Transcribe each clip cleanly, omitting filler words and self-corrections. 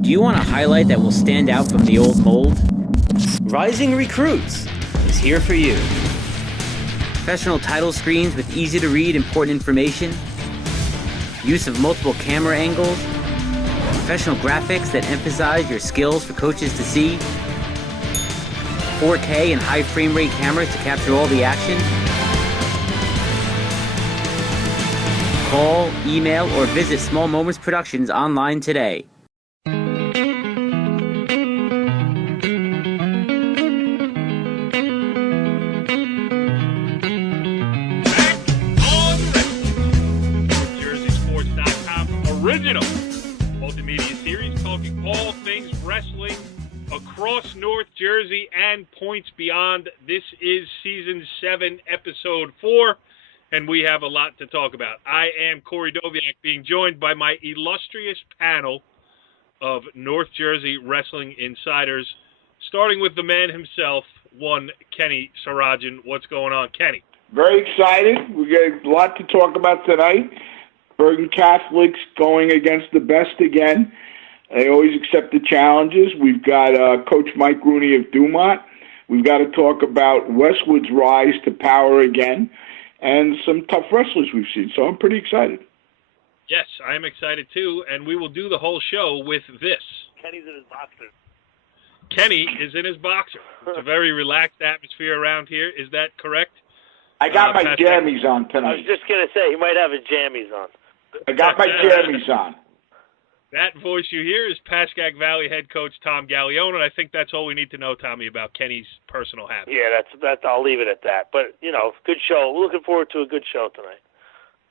Do you want a highlight that will stand out from the old mold? Rising Recruits is here for you. Professional title screens with easy-to-read important information, use of multiple camera angles, professional graphics that emphasize your skills for coaches to see, 4K and high frame rate cameras to capture all the action. Call, email, or visit Small Moments Productions online today. Original multimedia series talking all things wrestling across North Jersey and points beyond. This is Season 7, Episode 4, and we have a lot to talk about. I am Corey Doviak, being joined by my illustrious panel of North Jersey wrestling insiders, starting with the man himself, one Kenny Surajan. What's going on, Kenny? Very excited. We got a lot to talk about tonight. Bergen Catholics going against the best again. They always accept the challenges. We've got Coach Mike Rooney of Dumont. We've got to talk about Westwood's rise to power again and some tough wrestlers we've seen. So I'm pretty excited. Yes, I am excited too, and we will do the whole show with this. Kenny's in his boxer. Kenny is in his boxer. It's a very relaxed atmosphere around here. Is that correct? I got my jammies on tonight. I was just going to say, he might have his jammies on. I got my jammies on. That voice you hear is Pascagoula Valley head coach Tom Gallione, and I think that's all we need to know, Tommy, about Kenny's personal habits. Yeah, that's. I'll leave it at that. But, you know, good show. We're looking forward to a good show tonight.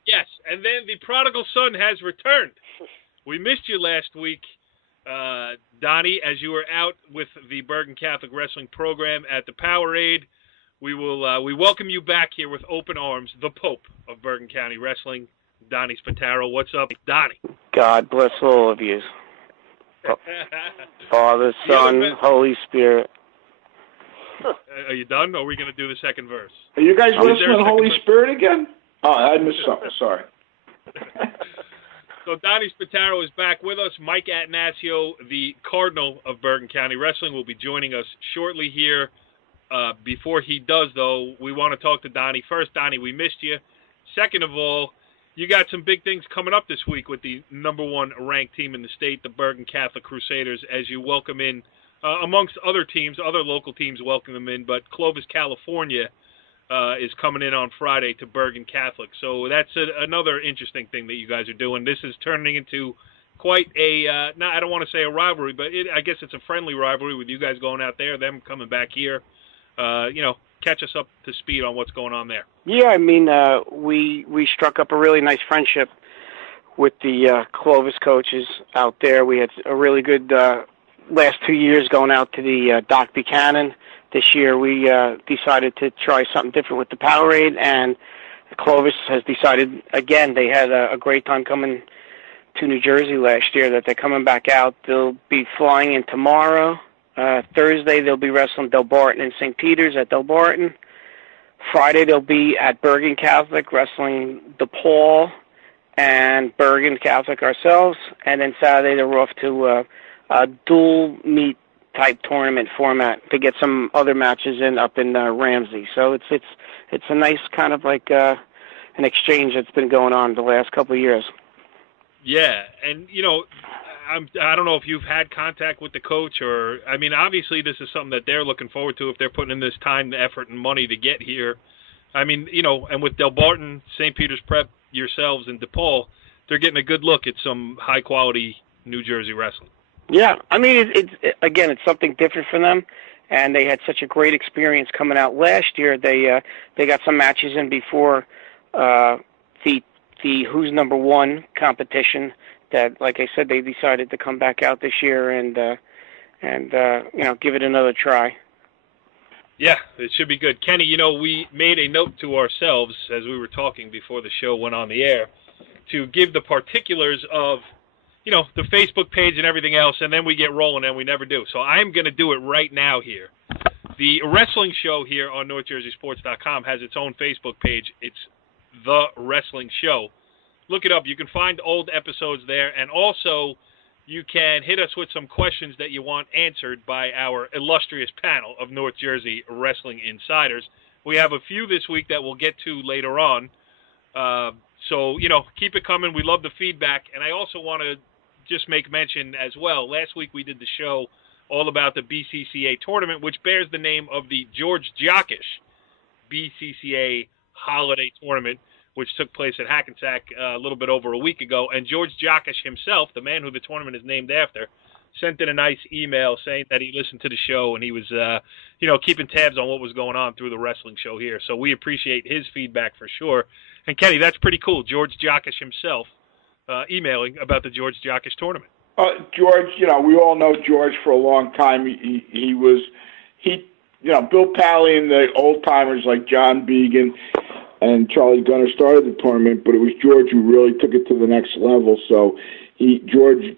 Yes, and then the prodigal son has returned. We missed you last week, Donnie, as you were out with the Bergen Catholic Wrestling program at the Powerade. We welcome you back here with open arms, the Pope of Bergen County Wrestling, Donny Spataro. What's up, Donnie? God bless all of you. Father, Son, Holy Spirit. Are you done, or are we going to do the second verse? Are you guys listening to Holy Spirit again? Oh, I missed something. Sorry. So Donny Spataro is back with us. Mike Atanasio, the Cardinal of Bergen County Wrestling, will be joining us shortly here. Before he does, though, we want to talk to Donnie. First, Donnie, we missed you. Second of all, you got some big things coming up this week with the number one ranked team in the state, the Bergen Catholic Crusaders, as you welcome in, amongst other teams, other local teams welcome them in, but Clovis, California is coming in on Friday to Bergen Catholic. So that's another interesting thing that you guys are doing. This is turning into quite a, I don't want to say a rivalry, but I guess it's a friendly rivalry with you guys going out there, them coming back here. Catch us up to speed on what's going on there. Yeah, I mean, we struck up a really nice friendship with the Clovis coaches out there. We had a really good last 2 years going out to the Doc Buchanan. This year we decided to try something different with the Powerade, and Clovis has decided, again, they had a great time coming to New Jersey last year, that they're coming back out. They'll be flying in tomorrow. Thursday, they'll be wrestling Del Barton and St. Peter's at Del Barton. Friday, they'll be at Bergen Catholic wrestling DePaul and Bergen Catholic ourselves. And then Saturday, they're off to a dual meet type tournament format to get some other matches in up in Ramsey. So it's a nice kind of like an exchange that's been going on the last couple of years. Yeah, and I don't know if you've had contact with the coach, or, I mean, obviously this is something that they're looking forward to if they're putting in this time, effort, and money to get here. I mean, and with Del Barton, St. Peter's Prep, yourselves, and DePaul, they're getting a good look at some high-quality New Jersey wrestling. Yeah, I mean, it's something different for them, and they had such a great experience coming out last year. They got some matches in before the Who's Number One competition. That, like I said, they decided to come back out this year and give it another try. Yeah, it should be good. Kenny, we made a note to ourselves as we were talking before the show went on the air to give the particulars of, the Facebook page and everything else, and then we get rolling, and we never do. So I'm going to do it right now here. The wrestling show here on NorthJerseySports.com has its own Facebook page. It's The Wrestling Show. Look it up. You can find old episodes there, and also you can hit us with some questions that you want answered by our illustrious panel of North Jersey wrestling insiders. We have a few this week that we'll get to later on. So, keep it coming. We love the feedback. And I also want to just make mention as well. Last week we did the show all about the BCCA tournament, which bears the name of the George Jockish BCCA Holiday Tournament, which took place at Hackensack a little bit over a week ago. And George Jockish himself, the man who the tournament is named after, sent in a nice email saying that he listened to the show and he was, keeping tabs on what was going on through the wrestling show here. So we appreciate his feedback for sure. And Kenny, that's pretty cool. George Jockish himself emailing about the George Jockish tournament. George, we all know George for a long time. He was Bill Pally and the old timers like John Began and Charlie Gunner started the tournament, but it was George who really took it to the next level. So George,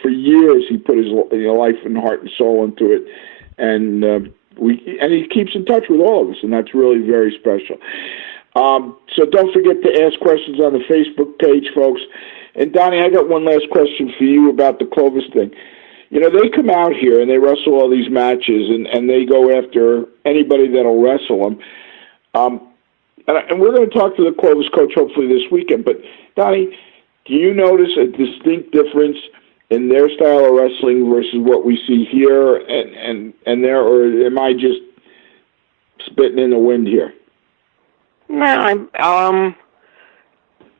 for years, he put his life and heart and soul into it, and he keeps in touch with all of us, and that's really very special. So don't forget to ask questions on the Facebook page, folks. And Donnie, I got one last question for you about the Clovis thing. They come out here and they wrestle all these matches, and they go after anybody that'll wrestle them. And we're going to talk to the Clovis coach hopefully this weekend. But Donnie, do you notice a distinct difference in their style of wrestling versus what we see here and there, or am I just spitting in the wind here? No,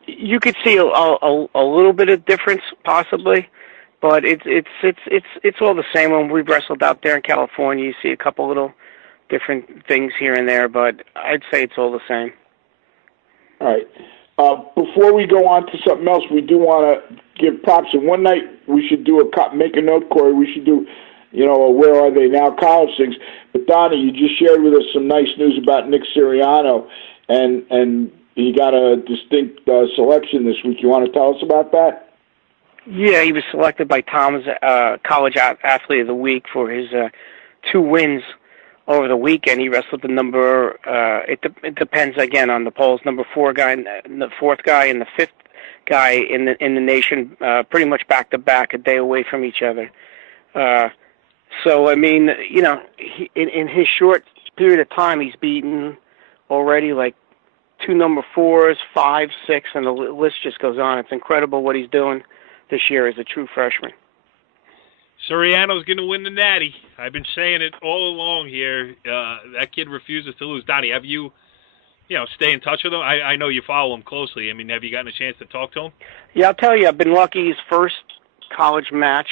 you could see a little bit of difference possibly, but it's all the same. When we've wrestled out there in California, you see a couple little different things here and there, but I'd say it's all the same. All right. Before we go on to something else, we do want to give props. And one night we should do make a note, Corey. We should do, Where Are They Now college things. But Donnie, you just shared with us some nice news about Nick Suriano, and he got a distinct selection this week. You want to tell us about that? Yeah, he was selected by Tom's College Athlete of the Week for his 2 wins over the weekend. He wrestled the number, it depends again on the polls, number 4 guy, the 4th guy, and the 5th guy in the nation, pretty much back to back, a day away from each other. So I mean, in his short period of time, he's beaten already like 2 number 4s, 5, 6, and the list just goes on. It's incredible what he's doing this year as a true freshman. Suriano's going to win the Natty. I've been saying it all along here. That kid refuses to lose. Donnie, have you, stay in touch with him? I know you follow him closely. I mean, have you gotten a chance to talk to him? Yeah, I'll tell you, I've been lucky. His first college match,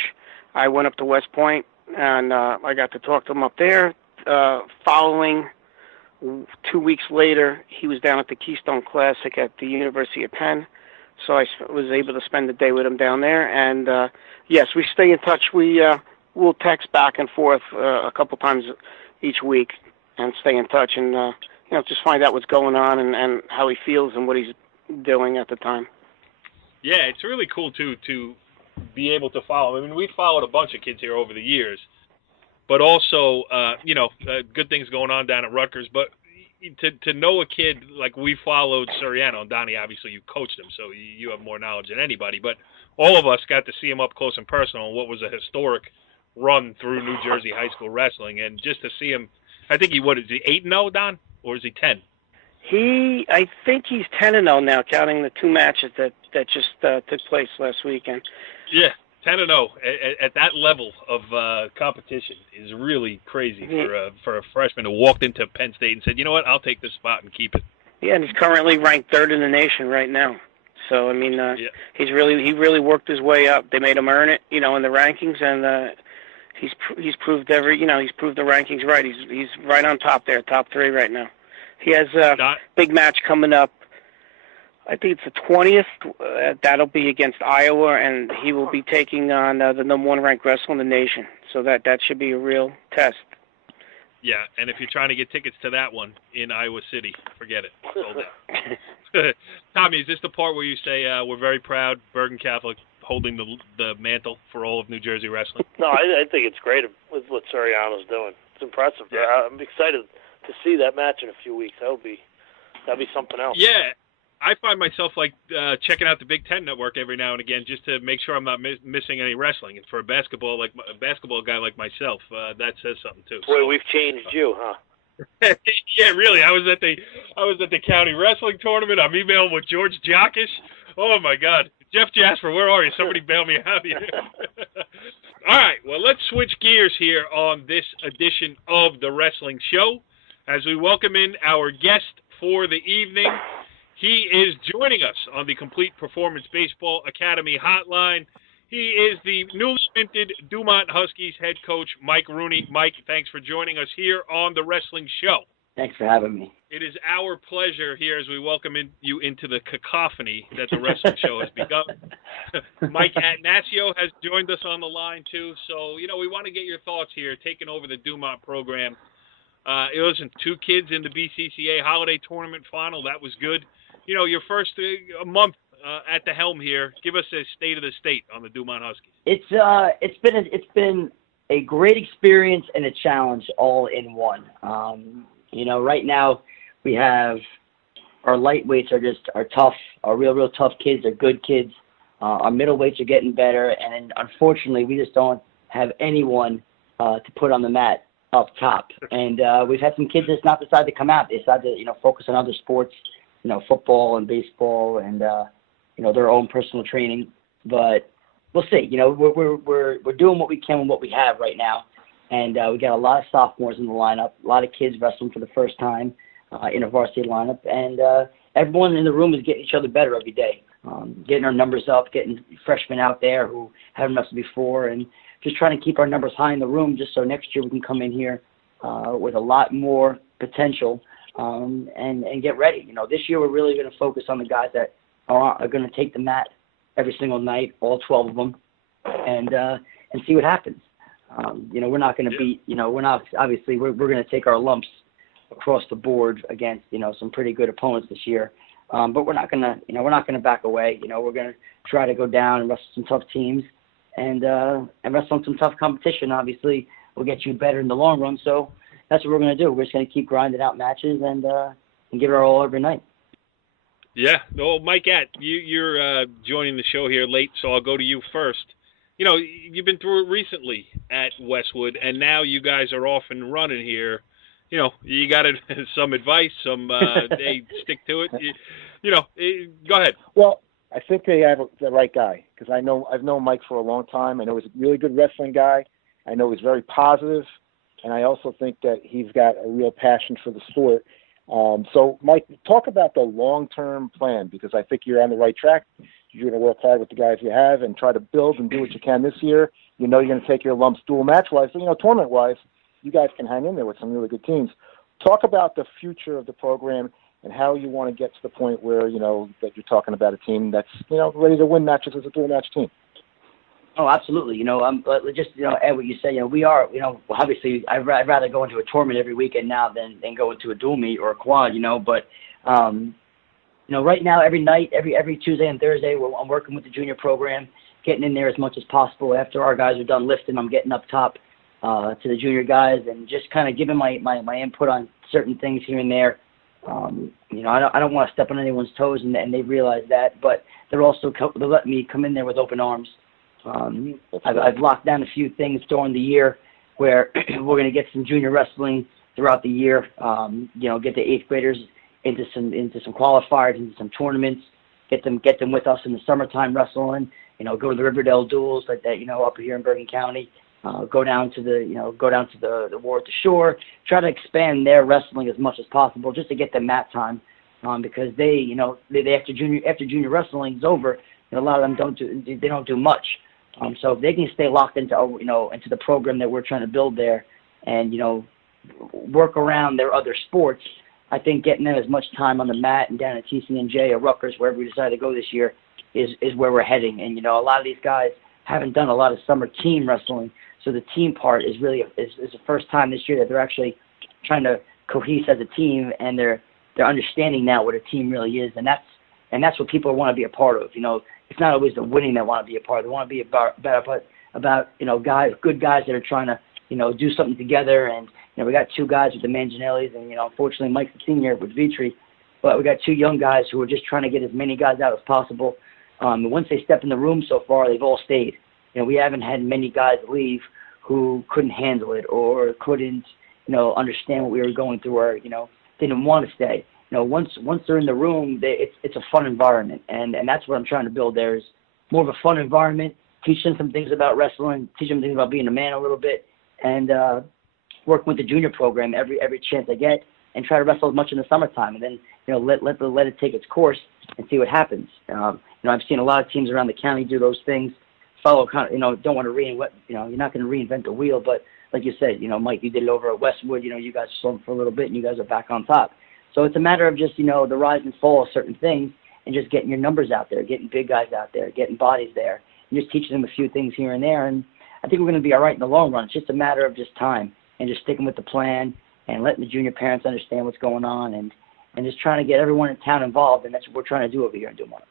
I went up to West Point, and I got to talk to him up there. Following 2 weeks later, he was down at the Keystone Classic at the University of Penn. So I was able to spend the day with him down there. And, yes, we stay in touch. We'll text back and forth a couple times each week and stay in touch and, just find out what's going on and how he feels and what he's doing at the time. Yeah, it's really cool, too, to be able to follow. I mean, we've followed a bunch of kids here over the years, but also, good things going on down at Rutgers. But to know a kid like we followed Suriano, and Donnie, obviously you coached him, so you have more knowledge than anybody, but all of us got to see him up close and personal in what was a historic run through New Jersey high school wrestling, and just to see him, I think is he 8-0, Don, or is he 10? I think he's 10-0 now, counting the 2 matches that just took place last weekend. Yeah, 10-0 at that level of competition is really crazy for a freshman who walked into Penn State and said, "You know what? I'll take this spot and keep it." Yeah, and he's currently ranked 3rd in the nation right now. So I mean, he really worked his way up. They made him earn it, in the rankings, and he's proved he's proved the rankings right. He's right on top there, top 3 right now. He has a big match coming up. I think it's the 20th. That'll be against Iowa, and he will be taking on the number 1 ranked wrestler in the nation. So that should be a real test. Yeah, and if you're trying to get tickets to that one in Iowa City, forget it. Sold out. Tommy, is this the part where you say we're very proud, Bergen Catholic holding the mantle for all of New Jersey wrestling? No, I think it's great with what Suriano's doing. It's impressive. Yeah. I'm excited to see that match in a few weeks. That'd be something else. Yeah. I find myself like checking out the Big Ten Network every now and again just to make sure I'm not missing any wrestling. And for a basketball guy like myself, that says something too. Boy, we've changed you, huh? Yeah, really. I was at the county wrestling tournament. I'm emailing with George Jockish. Oh my God, Jeff Jasper, where are you? Somebody bail me out here. All right, well, let's switch gears here on this edition of the Wrestling Show as we welcome in our guest for the evening. He is joining us on the Complete Performance Baseball Academy hotline. He is the newly minted Dumont Huskies head coach, Mike Rooney. Mike, thanks for joining us here on the Wrestling Show. Thanks for having me. It is our pleasure here as we welcome you into the cacophony that the Wrestling Show has become. Mike Atanasio has joined us on the line, too. So, we want to get your thoughts here, taking over the Dumont program. It wasn't 2 kids in the BCCA Holiday Tournament Final. That was good. Your first month at the helm here. Give us a state of the state on the Dumont Huskies. It's been a great experience and a challenge all in one. Right now we have our lightweights are tough. Our real tough kids are good kids. Our middleweights are getting better, and unfortunately we just don't have anyone to put on the mat up top. And we've had some kids that's not decided to come out. They decided to focus on other sports, football and baseball and their own personal training. But we'll see. We're doing what we can with what we have right now. And we got a lot of sophomores in the lineup, a lot of kids wrestling for the first time in a varsity lineup. And everyone in the room is getting each other better every day, getting our numbers up, getting freshmen out there who haven't wrestled before, and just trying to keep our numbers high in the room just so next year we can come in here with a lot more potential and get ready. This year we're really going to focus on the guys that are going to take the mat every single night, all 12 of them, and see what happens. We're not going to beat, we're going to take our lumps across the board against, some pretty good opponents this year. But we're not going to back away. We're going to try to go down and wrestle some tough teams and wrestle some tough competition. Obviously will get you better in the long run. So that's what we're going to do. We're just going to keep grinding out matches and give it our all every night. Yeah. Well, Mike, you're joining the show here late, so I'll go to you first. You've been through it recently at Westwood, and now you guys are off and running here. You got some advice, they stick to it. Go ahead. Well, I think they have the right guy because I've known Mike for a long time. I know he's a really good wrestling guy. I know he's very positive, and I also think that he's got a real passion for the sport. So, Mike, talk about the long-term plan because I think you're on the right track. You're going to work hard with the guys you have and try to build and do what you can this year. You're going to take your lumps dual match-wise. So, tournament-wise, you guys can hang in there with some really good teams. Talk about the future of the program and how you want to get to the point where, that you're talking about a team that's, ready to win matches as a dual match team. Oh, absolutely. Just, add what you say. We are, obviously I'd rather go into a tournament every weekend now than go into a dual meet or a quad, but, right now, every night, every Tuesday and Thursday, I'm working with the junior program, getting in there as much as possible. After our guys are done lifting, I'm getting up top to the junior guys and just kind of giving my input on certain things here and there. I don't want to step on anyone's toes, and they realize that, but they're letting me come in there with open arms. I've locked down a few things during the year where we're going to get some junior wrestling throughout the year, get the 8th graders into some qualifiers, into some tournaments, get them with us in the summertime wrestling, go to the Riverdale duels like that, up here in Bergen County, go down to the war at the shore, try to expand their wrestling as much as possible just to get them mat time, because they after junior wrestling is over, a lot of them don't do much. So if they can stay locked into the program that we're trying to build there and, work around their other sports, I think getting them as much time on the mat and down at TCNJ or Rutgers, wherever we decide to go this year, is where we're heading. And, a lot of these guys haven't done a lot of summer team wrestling, so the team part is really is the first time this year that they're actually trying to cohese as a team, and they're understanding now what a team really is, and that's what people want to be a part of. It's not always the winning they want to be a part of. They want to be about good guys that are trying to do something together. And we got 2 guys with the Manginellis, and unfortunately Mike's the senior with Vitri, but we got 2 young guys who are just trying to get as many guys out as possible. And once they step in the room so far, they've all stayed. We haven't had many guys leave who couldn't handle it or couldn't, understand what we were going through or, didn't want to stay. Once they're in the room, it's a fun environment. And that's what I'm trying to build there is more of a fun environment, teach them some things about wrestling, teach them things about being a man a little bit, and work with the junior program every chance I get and try to wrestle as much in the summertime. And then, let it take its course and see what happens. I've seen a lot of teams around the county do those things, follow don't want to reinvent, you're not going to reinvent the wheel, but like you said, Mike, you did it over at Westwood, you guys sold for a little bit and you guys are back on top. So it's a matter of just, the rise and fall of certain things and just getting your numbers out there, getting big guys out there, getting bodies there, and just teaching them a few things here and there. And I think we're going to be all right in the long run. It's just a matter of just time and just sticking with the plan and letting the junior parents understand what's going on and just trying to get everyone in town involved. And that's what we're trying to do over here in Dumont.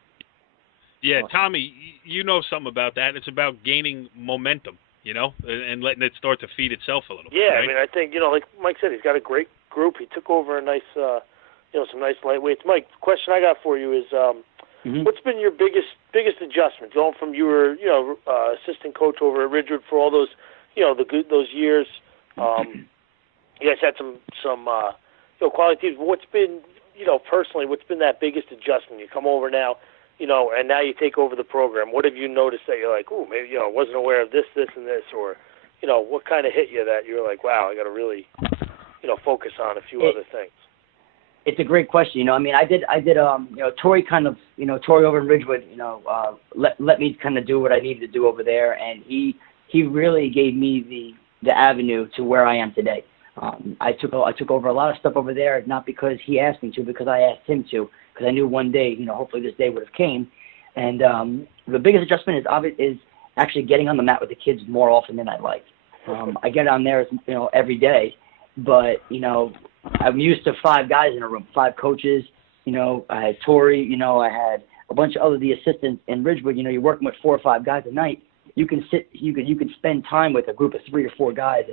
Yeah, Tommy, you know something about that. It's about gaining momentum, and letting it start to feed itself a little bit. Yeah, right? I mean, I think, like Mike said, he's got a great group. He took over a nice, some nice lightweights. Mike, the question I got for you is, what's been your biggest adjustment going from you were, assistant coach over at Ridgewood for all those, those years? You guys had some quality teams. What's been, personally, what's been that biggest adjustment? You come over now, and now you take over the program. What have you noticed that you're like, oh, maybe, wasn't aware of this, and this, or, what kind of hit you that you're like, wow, I got to really, focus on a few other things? It's a great question. I did, Tori kind of, Tori over in Ridgewood, let me kind of do what I needed to do over there. And he really gave me the avenue to where I am today. I took over a lot of stuff over there, not because he asked me to, because I asked him to, because I knew one day, hopefully this day would have came. And the biggest adjustment is actually getting on the mat with the kids more often than I'd like. I get on there, every day, but, I'm used to 5 guys in a room, 5 coaches. I had Tori, I had a bunch of the assistants in Ridgewood. You're working with 4 or 5 guys a night. You can spend time with a group of 3 or 4 guys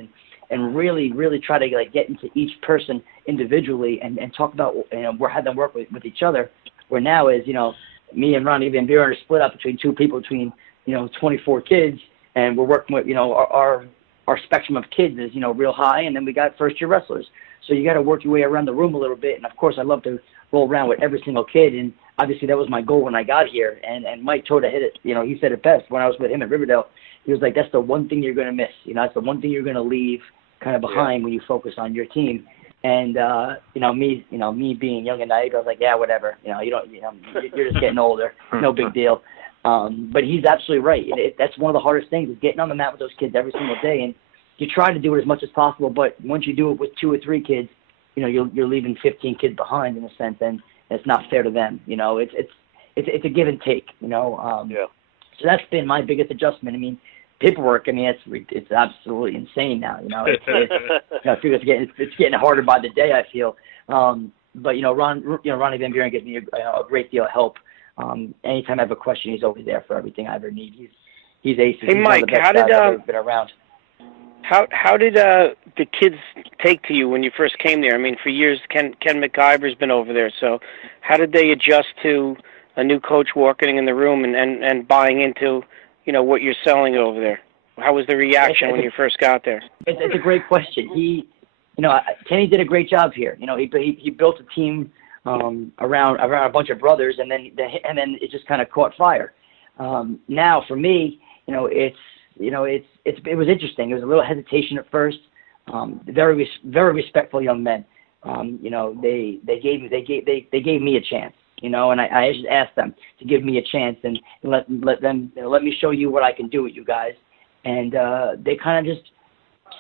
and really, really try to get into each person individually and talk about, have them work with each other. Where now is, me and Ronnie Van Buren are split up between 2 people, between, 24 kids, and we're working with, our spectrum of kids is, real high, and then we got first-year wrestlers. So you got to work your way around the room a little bit. And, of course, I love to roll around with every single kid. And, obviously, that was my goal when I got here. And Mike Toda hit it. He said it best when I was with him at Riverdale. He was like, that's the one thing you're going to miss. That's the one thing you're going to leave kind of behind when you focus on your team. And, me being young and naive, I was like, yeah, whatever. You're just getting older. No big deal. But he's absolutely right. That's one of the hardest things is getting on the mat with those kids every single day. And you try to do it as much as possible, but once you do it with 2 or 3 kids, you're leaving 15 kids behind in a sense, and it's not fair to them. It's a give and take. So that's been my biggest adjustment. I mean, paperwork. I mean, it's absolutely insane now. It's getting harder by the day, I feel. But Ronnie Van Buren gives me a great deal of help. Anytime I have a question, he's always there for everything I ever need. He's ace. Hey, Mike, how did been around? How did the kids take to you when you first came there? I mean, for years, Ken McIver's been over there. So how did they adjust to a new coach walking in the room and buying into, what you're selling over there? How was the reaction when you first got there? It's a great question. Kenny did a great job here. He built a team around a bunch of brothers, and then it just kind of caught fire. Now for me, it was interesting. There was a little hesitation at first. Very respectful young men. They gave me a chance. And I just asked them to give me a chance and let me show you what I can do with you guys. And they kind of just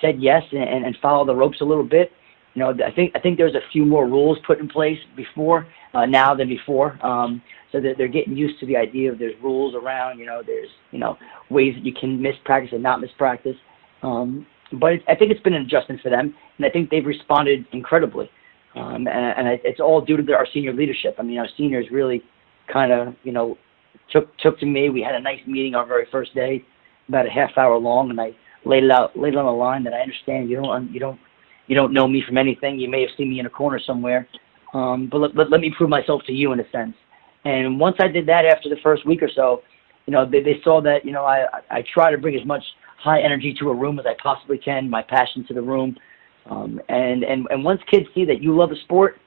said yes and followed the ropes a little bit. I think there's a few more rules put in place now than before. So that they're getting used to the idea of there's rules around, there's, ways that you can miss practice and not miss practice. But I think it's been an adjustment for them, and I think they've responded incredibly. And it's all due to our senior leadership. I mean, our seniors really kind of, took to me. We had a nice meeting our very first day, about a half hour long, and I laid it on the line that I understand you don't know me from anything. You may have seen me in a corner somewhere, but let me prove myself to you in a sense. And once I did that after the first week or so, they saw that, I try to bring as much high energy to a room as I possibly can, my passion to the room. And once kids see that you love the sport,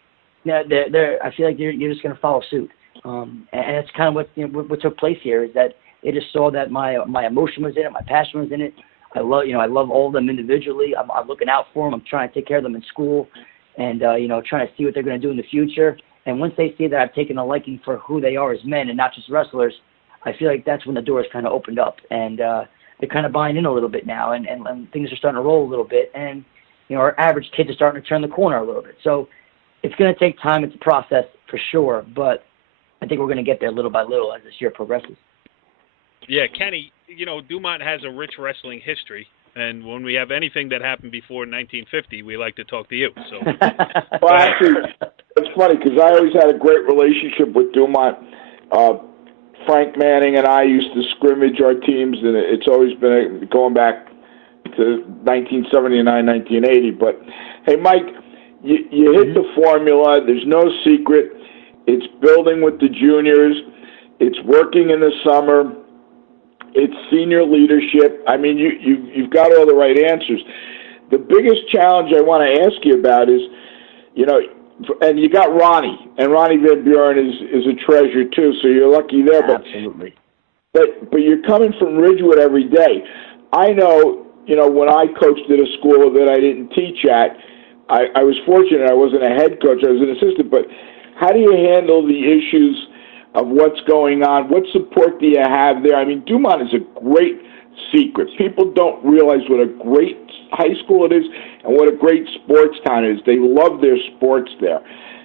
I feel like you're just going to follow suit. And that's kind of what took place here, is that they just saw that my emotion was in it, my passion was in it. I love all of them individually. I'm looking out for them. I'm trying to take care of them in school, and trying to see what they're going to do in the future. And once they see that I've taken a liking for who they are as men and not just wrestlers, I feel like that's when the doors kind of opened up, and they're kind of buying in a little bit now, and things are starting to roll a little bit, and our average kids are starting to turn the corner a little bit. So it's going to take time. It's a process for sure, but I think we're going to get there little by little as this year progresses. Yeah, Kenny, Dumont has a rich wrestling history, and when we have anything that happened before 1950, we like to talk to you. So, well, actually, it's funny because I always had a great relationship with Dumont. Frank Manning and I used to scrimmage our teams, and it's always been going back to 1979, 1980. But, hey, Mike, you hit the formula. There's no secret. It's building with the juniors. It's working in the summer. It's senior leadership. I mean, you've got all the right answers. The biggest challenge I want to ask you about is, and you got Ronnie, and Ronnie Van Buren is a treasure too, so you're lucky there. Absolutely. But you're coming from Ridgewood every day. I know, when I coached at a school that I didn't teach at, I was fortunate I wasn't a head coach, I was an assistant, but how do you handle the issues of what's going on? What support do you have there? I mean, Dumont is a great secret. People don't realize what a great high school it is and what a great sports town it is. They love their sports there.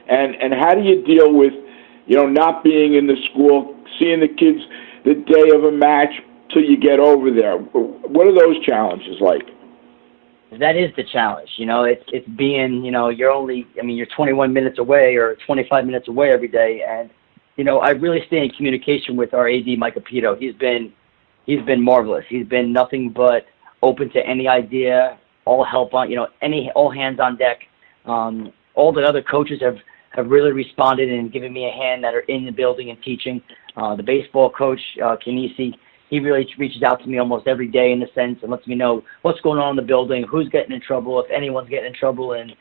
And how do you deal with, not being in the school, seeing the kids the day of a match till you get over there? What are those challenges like? That is the challenge. It's being, you're 21 minutes away or 25 minutes away every day. And, I really stay in communication with our AD, Mike Rooney. He's been marvelous. He's been nothing but open to any idea, all help on, all hands on deck. All the other coaches have really responded and given me a hand that are in the building and teaching. The baseball coach, Kinesi, he really reaches out to me almost every day in a sense and lets me know what's going on in the building, who's getting in trouble, if anyone's getting in trouble, and,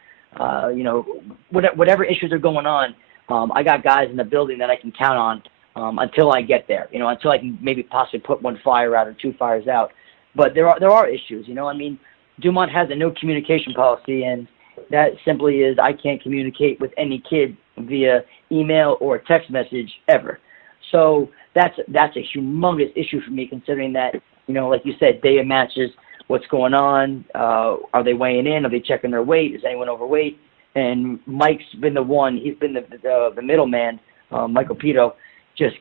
whatever issues are going on. I got guys in the building that I can count on until I get there, until I can maybe possibly put one fire out or two fires out. But there are issues, Dumont has a no communication policy, and that simply is I can't communicate with any kid via email or text message ever. So that's a humongous issue for me, considering that, like you said, day of matches, what's going on, are they weighing in, are they checking their weight, is anyone overweight? And Mike's been the one, he's been the middleman, Mike Rooney, just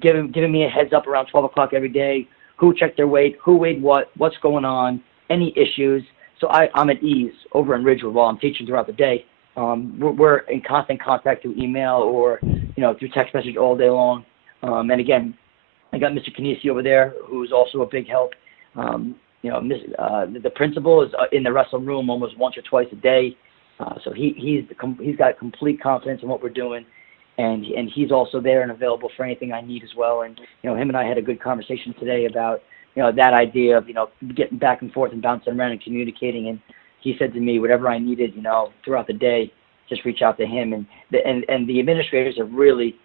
giving me a heads up around 12 o'clock every day, who checked their weight, who weighed what's going on, any issues. So I'm at ease over in Ridgewood while I'm teaching throughout the day. We're in constant contact through email or, through text message all day long. And again, I got Mr. Kinesi over there, who's also a big help. The principal is in the wrestling room almost once or twice a day. So he's got complete confidence in what we're doing, and he's also there and available for anything I need as well. And him and I had a good conversation today about that idea of getting back and forth and bouncing around and communicating. And he said to me, whatever I needed, throughout the day, just reach out to him. And the administrators have really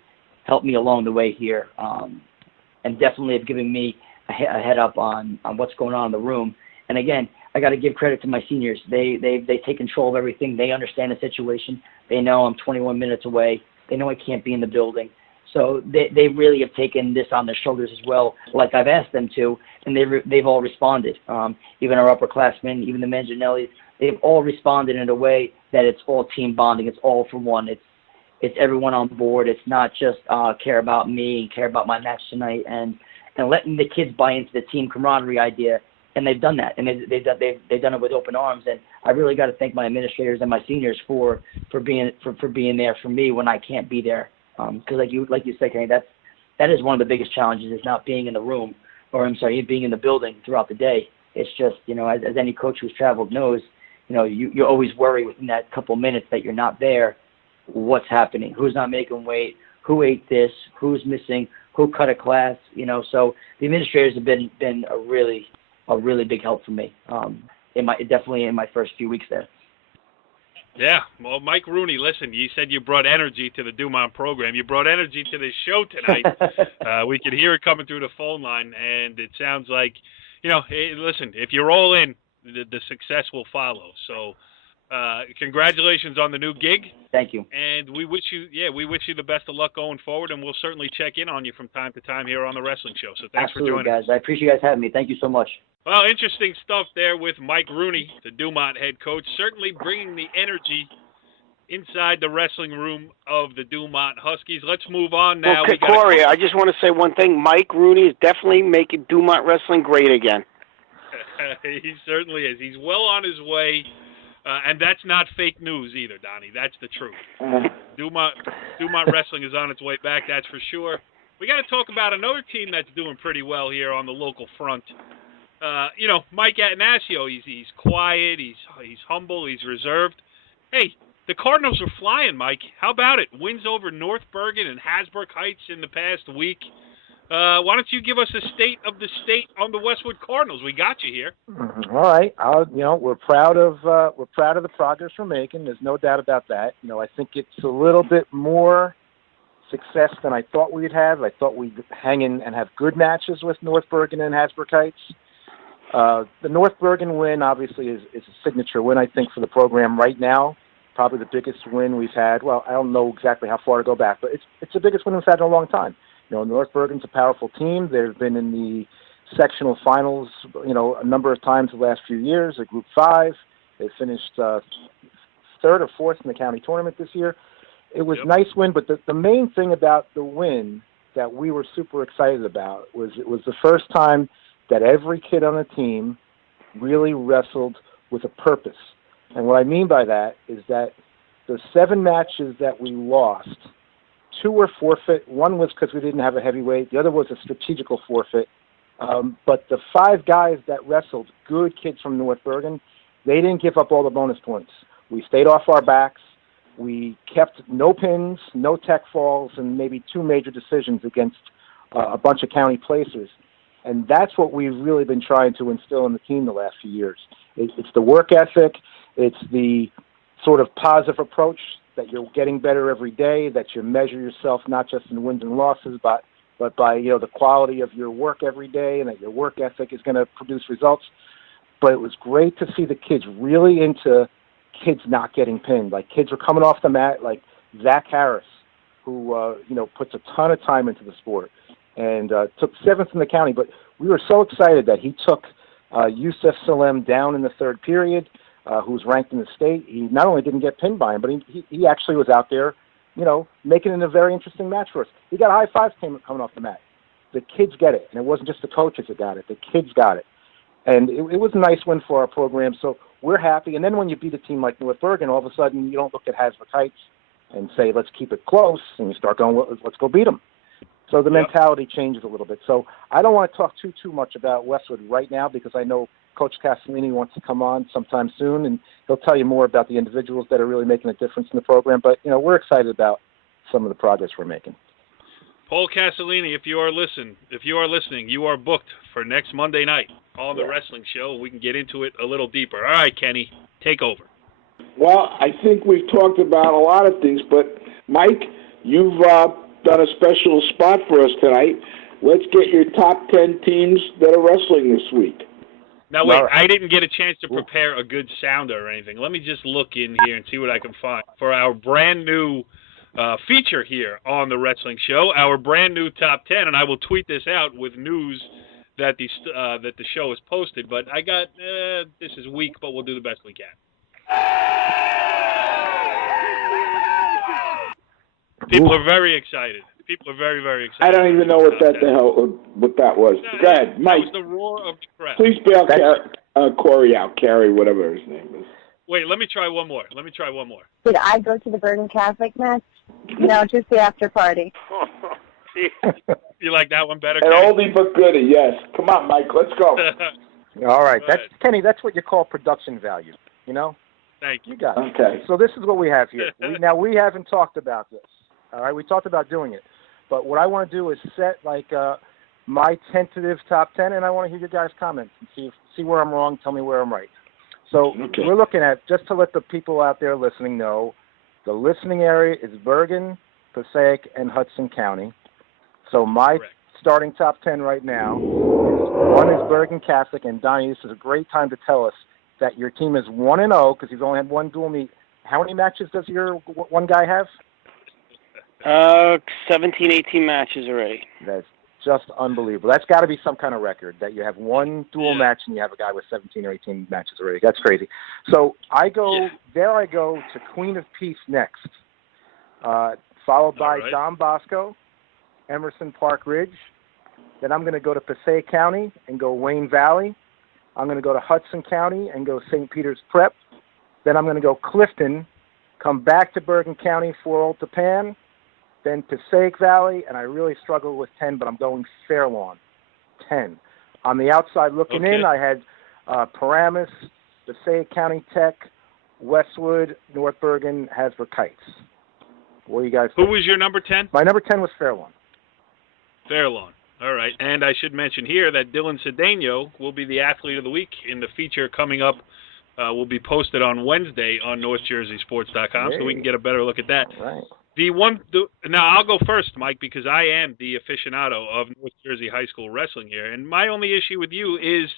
helped me along the way here, and definitely have given me a head up on what's going on in the room. And again, I got to give credit to my seniors. They take control of everything. They understand the situation. They know I'm 21 minutes away. They know I can't be in the building. So they really have taken this on their shoulders as well, like I've asked them to, and they've all responded. Even our upperclassmen, even the Manginellis, they've all responded in a way that it's all team bonding. It's all for one. It's everyone on board. It's not just care about me and care about my match tonight, and letting the kids buy into the team camaraderie idea. And they've done that, and they've done it with open arms. And I really got to thank my administrators and my seniors for being there for me when I can't be there. Because like you said, Kenny, that is one of the biggest challenges, is not being in the room, being in the building throughout the day. It's just, as any coach who's traveled knows, you always worry within that couple minutes that you're not there, what's happening, who's not making weight, who ate this, who's missing, who cut a class, So the administrators have been a really big help for me. Definitely in my first few weeks there. Yeah, well, Mike Rooney, listen, you said you brought energy to the Dumont program. You brought energy to this show tonight. We could hear it coming through the phone line, and it sounds like, listen, if you're all in, the success will follow. So congratulations on the new gig. Thank you. And we wish you the best of luck going forward, and we'll certainly check in on you from time to time here on the Wrestling Show. So thanks Absolutely, for joining guys. I appreciate you guys having me. Thank you so much. Well, interesting stuff there with Mike Rooney, the Dumont head coach, certainly bringing the energy inside the wrestling room of the Dumont Huskies. Let's move on now. Okay, Corey, I just want to say one thing. Mike Rooney is definitely making Dumont wrestling great again. He certainly is. He's well on his way, and that's not fake news either, Donnie. That's the truth. Dumont wrestling is on its way back, that's for sure. We got to talk about another team that's doing pretty well here on the local front. Mike Atanasio, he's quiet, he's humble, he's reserved. Hey, the Cardinals are flying, Mike. How about it? Wins over North Bergen and Hasbrook Heights in the past week. Why don't you give us a state of the state on the Westwood Cardinals? We got you here. All right. We're proud of the progress we're making. There's no doubt about that. I think it's a little bit more success than I thought we'd have. I thought we'd hang in and have good matches with North Bergen and Hasbrook Heights. The North Bergen win obviously is a signature win, I think, for the program right now. Probably the biggest win we've had. Well, I don't know exactly how far to go back, but it's the biggest win we've had in a long time. North Bergen's a powerful team. They've been in the sectional finals, a number of times the last few years at Group 5. They finished third or fourth in the county tournament this year. It was a nice win, but the main thing about the win that we were super excited about was it was the first time that every kid on the team really wrestled with a purpose. And what I mean by that is that the 7 matches that we lost, 2 were forfeit. 1 was because we didn't have a heavyweight. The other was a strategical forfeit. But the 5 guys that wrestled, good kids from North Bergen, they didn't give up all the bonus points. We stayed off our backs. We kept no pins, no tech falls, and maybe 2 major decisions against a bunch of county placers. And that's what we've really been trying to instill in the team the last few years. It's the work ethic. It's the sort of positive approach that you're getting better every day, that you measure yourself not just in wins and losses, but by the quality of your work every day, and that your work ethic is going to produce results. But it was great to see the kids really into kids not getting pinned. Like, kids were coming off the mat, like Zach Harris, who puts a ton of time into the sport, and took 7th in the county. But we were so excited that he took Yusuf Salem down in the 3rd period, who's ranked in the state. He not only didn't get pinned by him, but he actually was out there, making it a very interesting match for us. He got high fives coming off the mat. The kids get it, and it wasn't just the coaches that got it. The kids got it. And it was a nice win for our program, so we're happy. And then when you beat a team like North Bergen, all of a sudden you don't look at Hasbrook Heights and say, let's keep it close, and you start going, well, let's go beat them. So the mentality changes a little bit. So I don't want to talk too much about Westwood right now, because I know Coach Castellini wants to come on sometime soon, and he'll tell you more about the individuals that are really making a difference in the program. But, we're excited about some of the progress we're making. Paul Castellini, if you are listening, you are booked for next Monday night on the Wrestling Show. We can get into it a little deeper. All right, Kenny, take over. Well, I think we've talked about a lot of things, but Mike, you've done a special spot for us tonight. Let's get your top 10 teams that are wrestling this week. Now, wait, I didn't get a chance to prepare a good sounder or anything. Let me just look in here and see what I can find for our brand new feature here on the Wrestling Show, our brand new top 10, and I will tweet this out with news that the show is posted. But I got this is weak, but we'll do the best we can. People are very excited. People are very, very excited. I don't even know what that was. Go ahead, Mike. That was the roar of the crowd. Please bail Corey out, Carrie, whatever his name is. Wait, let me try one more. Did I go to the Bergen Catholic match? No, just the after party. You like that one better? An oldie but goodie, yes. Come on, Mike, let's go. All right, Kenny. That's what you call production value. Thank you. You got it. Okay. So this is what we have here. We haven't talked about this. All right, we talked about doing it. But what I want to do is set my tentative top 10, and I want to hear your guys' comments and see where I'm wrong, tell me where I'm right. So We're looking at, just to let the people out there listening know, the listening area is Bergen, Passaic, and Hudson County. So my starting top 10 right now one is Bergen Catholic, and Donnie, this is a great time to tell us that your team is 1-0 because you've only had one dual meet. How many matches does your one guy have? 17, 18 matches already. That's just unbelievable. That's got to be some kind of record that you have one dual match and you have a guy with 17 or 18 matches already. That's crazy. So I go to Queen of Peace next, followed by Don Bosco, Emerson Park Ridge. Then I'm going to go to Passaic County and go Wayne Valley. I'm going to go to Hudson County and go St. Peter's Prep. Then I'm going to go Clifton, come back to Bergen County for Old Tapan, then Passaic Valley, and I really struggle with 10, but I'm going Fairlawn, 10. On the outside looking in, I had Paramus, Passaic County Tech, Westwood, North Bergen, Hasbro Kites. What do you guys think? Who was your number 10? My number 10 was Fairlawn. Fairlawn. All right. And I should mention here that Dylan Cedeno will be the Athlete of the Week in the feature coming up. Will be posted on Wednesday on NorthJerseySports.com, so we can get a better look at that. Right. Now, I'll go first, Mike, because I am the aficionado of North Jersey High School Wrestling here. And my only issue with you is,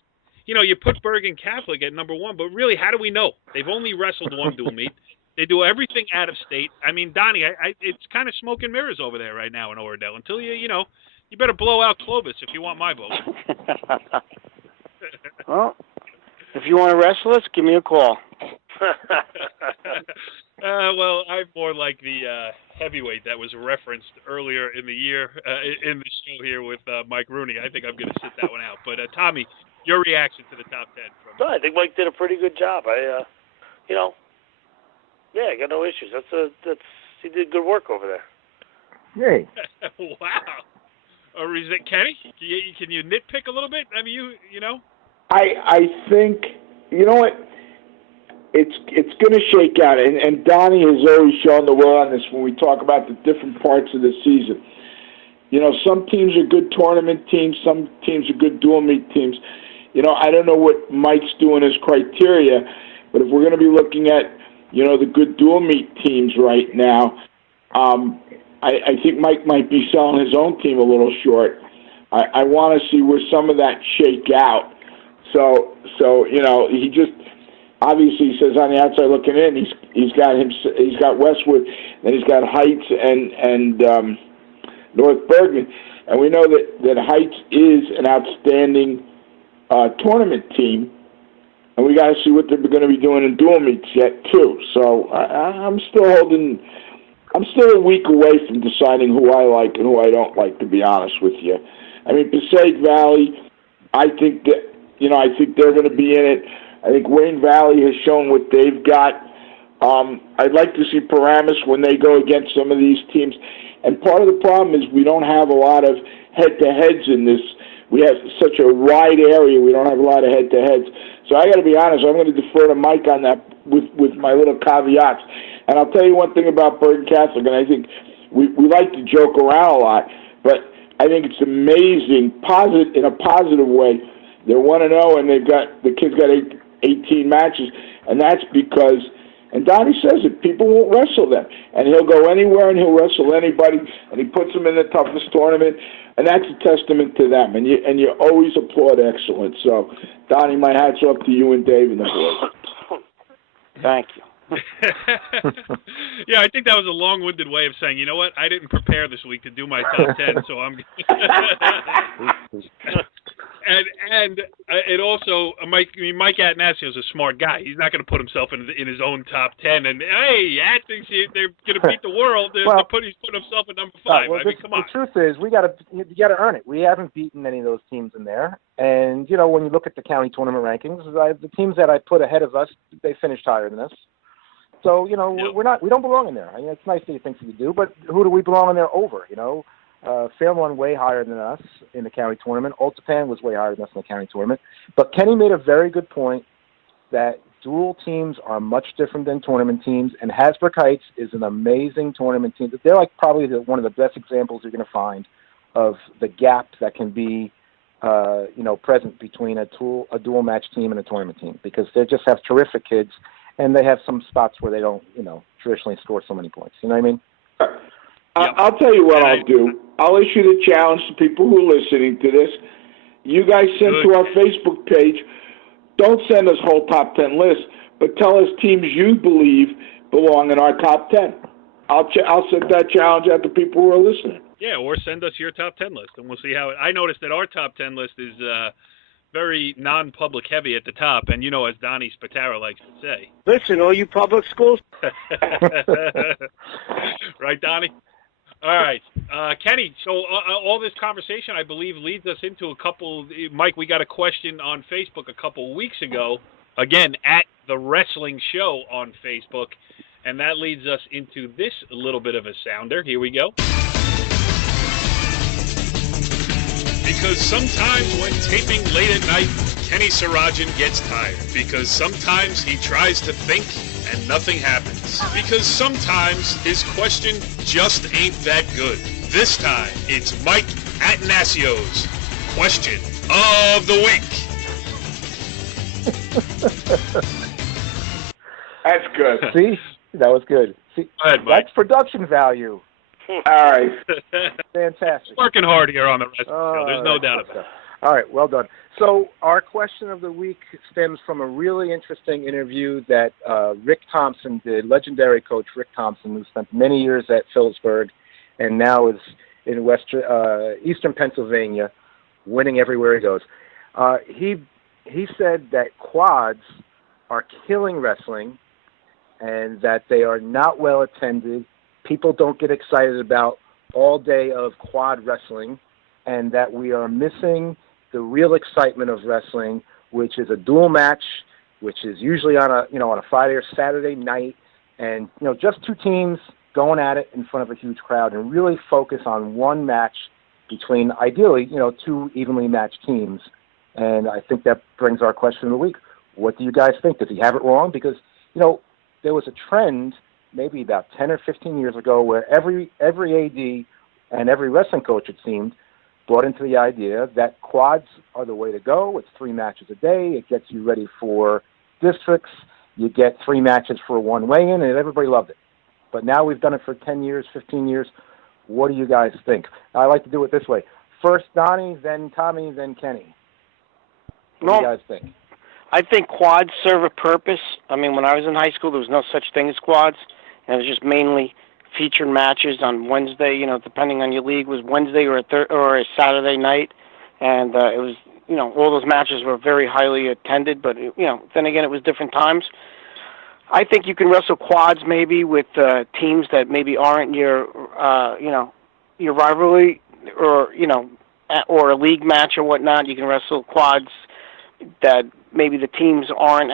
you put Bergen Catholic at number 1, but really, how do we know? They've only wrestled one dual meet. They do everything out of state. I mean, Donnie, it's kind of smoke and mirrors over there right now in Oradell. Until you better blow out Clovis if you want my vote. Well, if you want to wrestle us, give me a call. Well, I'm more like the heavyweight that was referenced earlier in the year in the show here with Mike Rooney. I think I'm going to sit that one out. But, Tommy, your reaction to the top 10? No, I think Mike did a pretty good job. I got no issues. He did good work over there. Yay. Wow. Or is it Kenny? Can you nitpick a little bit? I mean, you know. I think, you know what, it's going to shake out, and Donnie has always shown the way on this when we talk about the different parts of the season. Some teams are good tournament teams, some teams are good dual meet teams. I don't know what Mike's doing as criteria, but if we're going to be looking at, the good dual meet teams right now, I think Mike might be selling his own team a little short. I want to see where some of that shake out. So he just obviously says on the outside looking in, he's got Westwood, then he's got Heights and North Bergen, and we know that Heights is an outstanding tournament team, and we got to see what they're going to be doing in dual meets yet too. So I'm still a week away from deciding who I like and who I don't like, to be honest with you. I mean, Passaic Valley, I think that. I think they're going to be in it. I think Wayne Valley has shown what they've got. I'd like to see Paramus when they go against some of these teams. And part of the problem is we don't have a lot of head-to-heads in this. We have such a wide area. We don't have a lot of head-to-heads. So I got to be honest. I'm going to defer to Mike on that with my little caveats. And I'll tell you one thing about Bergen Catholic, and I think we like to joke around a lot, but I think it's amazing, in a positive way. They're 1-0, and the kid's got 18 matches, and that's because, and Donnie says it, people won't wrestle them, and he'll go anywhere and he'll wrestle anybody, and he puts them in the toughest tournament, and that's a testament to them, and you always applaud excellence. So, Donnie, my hat's off to you and Dave and the boys. Thank you. Yeah, I think that was a long-winded way of saying, you know what, I didn't prepare this week to do my top 10, so I'm. And it also, Mike Atanasio is a smart guy. He's not going to put himself in his own top 10. And hey, At thinks they're going to beat the world. He's put himself at number 5. Well, I mean, come on. The truth is, you got to earn it. We haven't beaten any of those teams in there. And when you look at the county tournament rankings, the teams that I put ahead of us, they finished higher than us. So we don't belong in there. I mean, it's nice that you think you do, but who do we belong in there over? Fairlawn way higher than us in the county tournament. Old Tapan was way higher than us in the county tournament. But Kenny made a very good point that dual teams are much different than tournament teams, and Hasbrook Heights is an amazing tournament team. They're like probably one of the best examples you're going to find of the gap that can be, present between a dual match team and a tournament team, because they just have terrific kids, and they have some spots where they don't, traditionally score so many points. You know what I mean? I'll tell you what I'll do. I'll issue the challenge to people who are listening to this. You guys send to our Facebook page. Don't send us whole top 10 lists, but tell us teams you believe belong in our top 10. I'll send that challenge out to people who are listening. Yeah, or send us your top 10 list, and we'll see how I noticed that our top 10 list is very non-public heavy at the top, and as Donny Spataro likes to say. Listen, all you public schools. Right, Donny? All right. Kenny, so all this conversation, I believe, leads us into a couple. Mike, we got a question on Facebook a couple weeks ago, again, at the Wrestling Show on Facebook, and that leads us into this little bit of a sounder. Here we go. Because sometimes when taping late at night, Kenny Surajan gets tired. Because sometimes he tries to think and nothing happens. Because sometimes his question just ain't that good. This time, it's Mike Atanasio's Question of the Week. That's good. See? That was good. See, Go ahead, Mike. That's production value. All right. Fantastic. Working hard here on the Wrestling Show. There's no doubt about it. All right, well done. So our question of the week stems from a really interesting interview that Rick Thompson did, legendary coach Rick Thompson, who spent many years at Phillipsburg and now is in Eastern Pennsylvania, winning everywhere he goes. He said that quads are killing wrestling and that they are not well attended. People don't get excited about all day of quad wrestling, and that we are missing the real excitement of wrestling, which is a dual match, which is usually on a Friday or Saturday night, and just two teams going at it in front of a huge crowd, and really focus on one match between ideally two evenly matched teams. And I think that brings our question of the week. What do you guys think? Does he have it wrong? Because there was a trend maybe about 10 or 15 years ago where every AD and every wrestling coach, it seemed, brought into the idea that quads are the way to go. It's 3 matches a day. It gets you ready for districts. You get 3 matches for one weigh-in, and everybody loved it. But now we've done it for 10 years, 15 years. What do you guys think? I like to do it this way. First Donnie, then Tommy, then Kenny. What do you guys think? I think quads serve a purpose. I mean, when I was in high school, there was no such thing as quads. And it was just mainly featured matches on Wednesday, depending on your league, was Wednesday or a Saturday night. And it was, all those matches were very highly attended. But, then again, it was different times. I think you can wrestle quads maybe with teams that maybe aren't your rivalry or a league match or whatnot. You can wrestle quads that maybe the teams aren't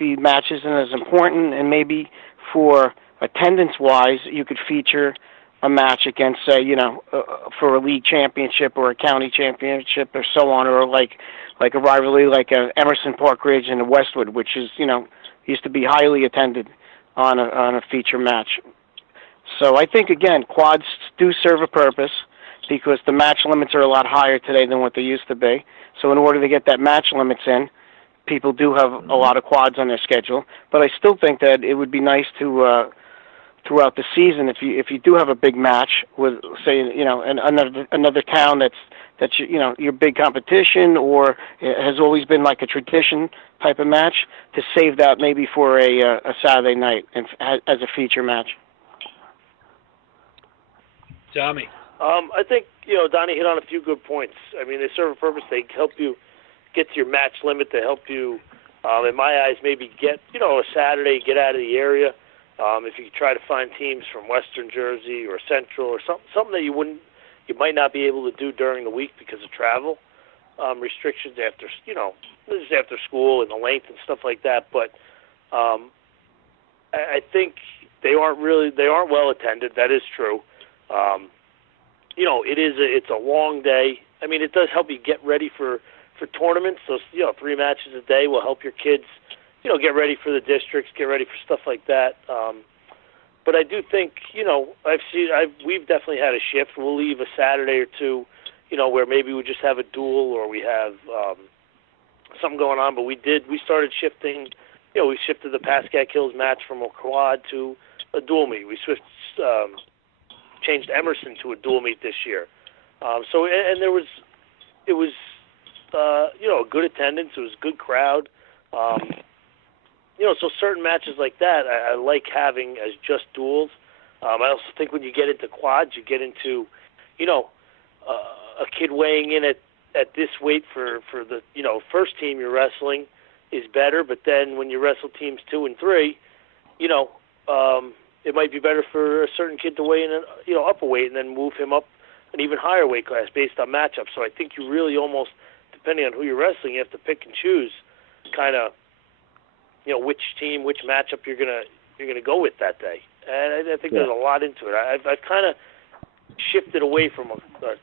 the matches and as important, and maybe for attendance-wise, you could feature a match against, say, for a league championship or a county championship or so on, or like a rivalry like Emerson Park Ridge and Westwood, which is, used to be highly attended on a feature match. So I think, again, quads do serve a purpose because the match limits are a lot higher today than what they used to be. So in order to get that match limits in, people do have a lot of quads on their schedule. But I still think that it would be nice to throughout the season, if you do have a big match with, say, another town that's your big competition, or it has always been like a tradition type of match, to save that maybe for a Saturday night and as a feature match. Tommy. I think, Donnie hit on a few good points. I mean, they serve a purpose. They help you get to your match limit. They help you, in my eyes, maybe get, a Saturday, get out of the area. If you try to find teams from Western Jersey or Central or something that you might not be able to do during the week because of travel restrictions after school and the length and stuff like that. But I think they aren't well attended. That is true. It's a long day. I mean, it does help you get ready for tournaments. So 3 matches a day will help your kids, get ready for the districts, get ready for stuff like that. But I do think, we've definitely had a shift. We'll leave a Saturday or two, where maybe we just have a duel or we have something going on. But we started shifting. We shifted the Pascack Hills match from a quad to a dual meet. We changed Emerson to a dual meet this year. It was a good attendance. It was a good crowd. So certain matches like that, I like having as just duels. I also think when you get into quads, you get into, a kid weighing in at this weight for the, first team you're wrestling is better. But then when you wrestle teams 2 and 3, it might be better for a certain kid to weigh in, up a weight and then move him up an even higher weight class based on matchups. So I think you really almost, depending on who you're wrestling, you have to pick and choose kind of, which team, which matchup you're gonna go with that day. And I think there's a lot into it. I've kind of shifted away from a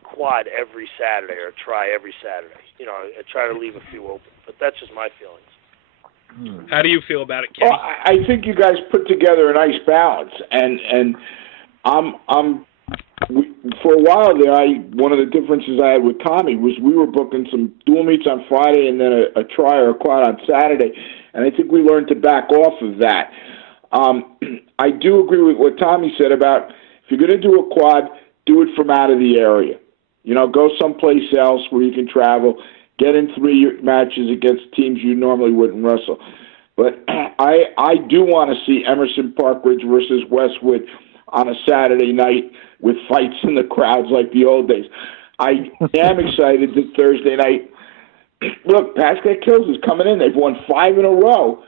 quad every Saturday or try every Saturday. I try to leave a few open, but that's just my feelings. How do you feel about it, Kenny? Well, I think you guys put together a nice balance, and for a while there, one of the differences I had with Tommy was we were booking some dual meets on Friday and then a try or a quad on Saturday, and I think we learned to back off of that. I do agree with what Tommy said about if you're going to do a quad, do it from out of the area. Go someplace else where you can travel, get in 3 matches against teams you normally wouldn't wrestle. But I do want to see Emerson Park Ridge versus Westwood on a Saturday night with fights in the crowds like the old days. I am excited that Thursday night. Look, Pascack Hills is coming in. They've won 5 in a row.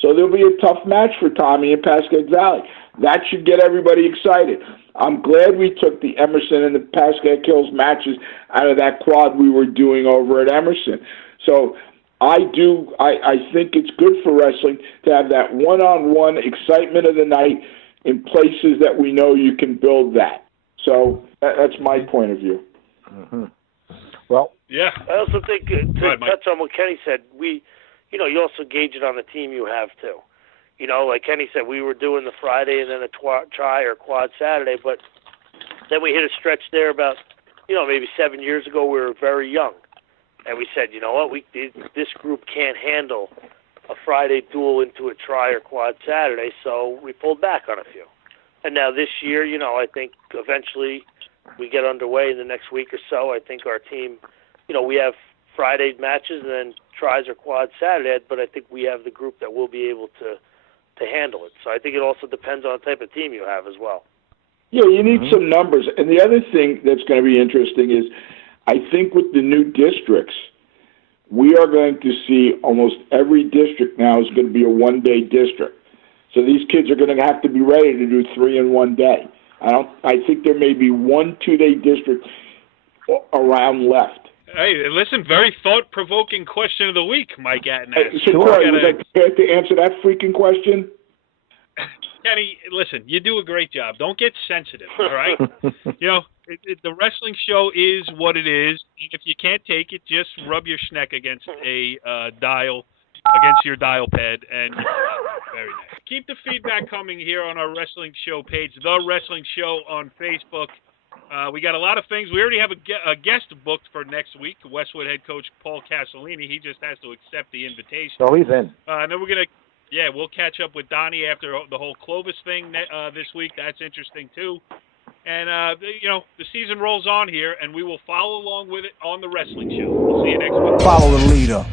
So there'll be a tough match for Tommy in Pascack Valley. That should get everybody excited. I'm glad we took the Emerson and the Pascack Hills matches out of that quad we were doing over at Emerson. So I think it's good for wrestling to have that one-on-one excitement of the night in places that we know you can build that. So that's my point of view. Mm-hmm. Well, yeah. I also think to touch on what Kenny said, you also gauge it on the team you have too. Like Kenny said, we were doing the Friday and then a try or quad Saturday, but then we hit a stretch there about, maybe 7 years ago. We were very young, and we said, this group can't handle a Friday duel into a try or quad Saturday, so we pulled back on a few. And now this year, I think eventually we get underway in the next week or so. I think our team, we have Friday matches and then tries or quad Saturday, but I think we have the group that will be able to handle it. So I think it also depends on the type of team you have as well. Yeah, you need some numbers. And the other thing that's going to be interesting is I think with the new districts, we are going to see almost every district now is going to be a one-day district. So these kids are going to have to be ready to do 3 in one day. I think there may be 1 2-day district around left. Hey, listen, very thought-provoking question of the week, Mike Atnas. So, Corey, would I prepared to answer that freaking question? Kenny, listen, you do a great job. Don't get sensitive, all right? The wrestling show is what it is. If you can't take it, just rub your schneck against a dial, against your dial pad, and very nice. Keep the feedback coming here on our wrestling show page, The Wrestling Show on Facebook. We got a lot of things. We already have a guest booked for next week, Westwood head coach Paul Castellini. He just has to accept the invitation. So he's in. And then we'll catch up with Donny after the whole Clovis thing this week. That's interesting, too. And, the season rolls on here, and we will follow along with it on The Wrestling Show. We'll see you next week. Follow the leader.